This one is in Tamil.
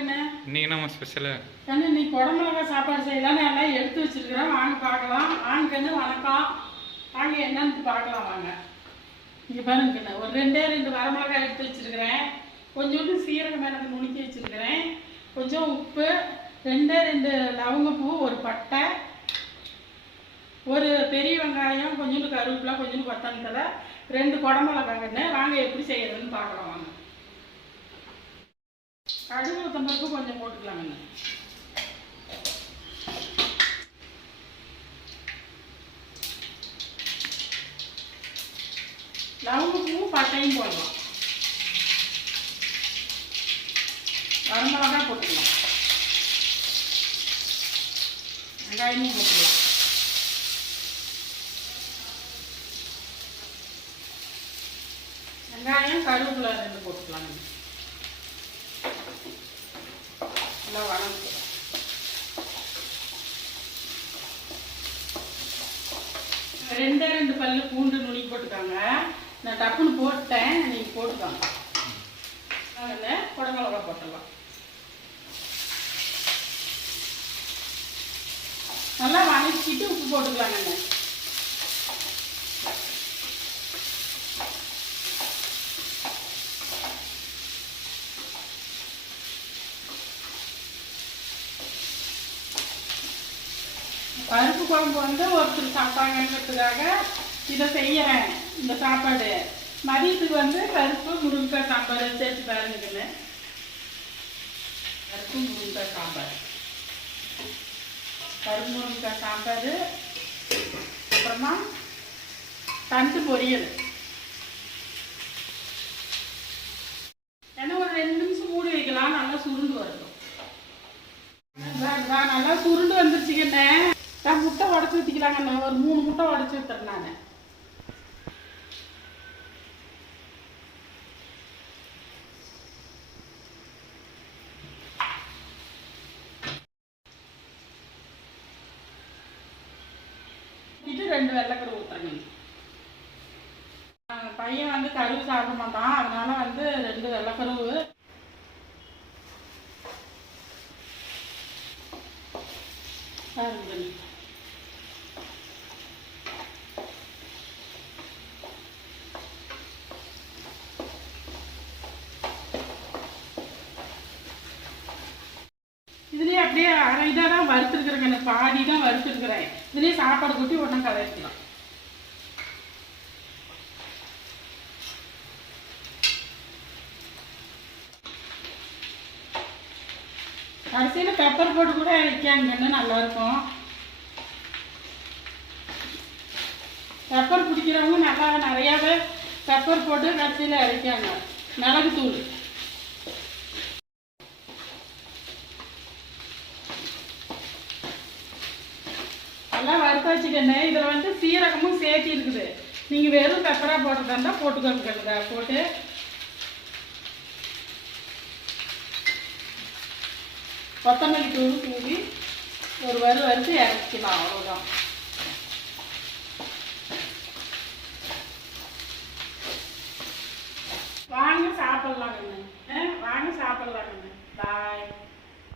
கண்ணு. இன்னைக்கு நம்ம ஸ்பெஷலு கண்ணு நீ குடமிளகா சாப்பாடு செய்யலான்னு எல்லாம் எடுத்து வச்சிருக்கிறேன். வாங்க பார்க்கலாம். வாங்க கண்ணு, வணக்கம். வாங்க என்னன்னு பார்க்கலாம் வாங்க. இங்கே பாருங்க கண்ணு, ஒரு ரெண்டு வரமிளகாய் எடுத்து வச்சிருக்கிறேன். கொஞ்சோண்டு சீரகம் மிளகு நுணுக்கி வச்சிருக்கிறேன். கொஞ்சம் உப்பு, ரெண்டு லவங்கப்பூ, ஒரு பட்டை, ஒரு பெரிய வெங்காயம், கொஞ்சோண்டு கருவேப்பிலை, கொஞ்சோண்டு கொத்தமல்லி தழை, 2 குடமிளகாய் கண்ணு. வாங்க எப்படி செய்யறதுன்னு பார்க்கலாம் வாங்க. கடுகு உளுத்தம்பருப்பு கொஞ்சம் போட்டுக்கலாங்க. லவங்கப்பூவும் பட்டையும் போடலாம். வரமிளகாய் போட்டுக்கலாம். வெங்காயமும் போட்டுக்கலாம். வெங்காயம் கருவேப்பிலை 2 போட்டுக்கலாங்க. நல்லா வணக்கம். ரெண்டு பல்லு பூண்டு நுனி போட்டுக்காங்க. நான் டப்புன்னு போட்டேன், நீங்கள் போட்டுக்காங்க. அதில் குடமிளகா போட்டுடலாம். நல்லா வணக்கிட்டு உப்பு போட்டுக்கலாங்க. பருப்பு குழம்பு வந்து ஒருத்தர் சாப்பிட்டாங்கன்றதுக்காக இதை செய்யறேன். இந்த சாப்பாடு மதியத்துக்கு வந்து பருப்பு முருங்கைக்காய் சாம்பார் சேர்த்து பாருங்கன்னு. பருப்பு முருங்கைக்காய் சாம்பார், பருப்பு முருங்கைக்காய் சாம்பார், அப்புறமா தண்டு பொரியல். ஏன்னா ஒரு 2 நிமிஷம் மூடி வைக்கலாம், நல்லா சுருண்டு வரணும். நல்லா சுருண்டு வந்துருச்சுங்கண்ணே. நான் முட்டை உடச்சி ஊற்றிக்கலாங்கண்ணே. ஒரு 3 முட்டை உடச்சி ஊற்றுறேன் நான். இது 2 வெள்ளைக்கரு ஊற்றுறேங்க. பையன் வந்து கருவு சாப்பிட மாட்டான், அதனால வந்து 2 வெள்ளைக்கருவு. இதுலேயே அப்படியே அரை இதாக தான் வறுத்துருக்குறேங்க. பாதி தான் வறுத்துருக்குறேன். இதுலேயே சாப்பாடு கொட்டி ஒன்றா கலரிக்கலாம். கடைசியில் பெப்பர் போட்டு கூட இறக்காங்கன்னு நல்லாயிருக்கும். பெப்பர் பிடிக்கிறவங்க நல்லா நிறையாவே பெப்பர் போட்டு கடைசியில் இறக்காங்க. மிளகுத்தூள் நல்லா வறுத்து வச்சுக்கணும். இதில் வந்து சீரகமும் சேர்த்து இருக்குது. நீங்கள் வெறும் பெப்பராக போட்டுறதா இருந்தால் போட்டுக்கோங்க. போட்டு கொத்தமல்லி தூள் தூவி ஒரு வறுத்து இறச்சிக்கலாம். அவ்வளோதான். வாங்க சாப்பிட்லாங்கண்ணே. வாங்க சாப்பிட்லாங்கண்ணே. பாய்.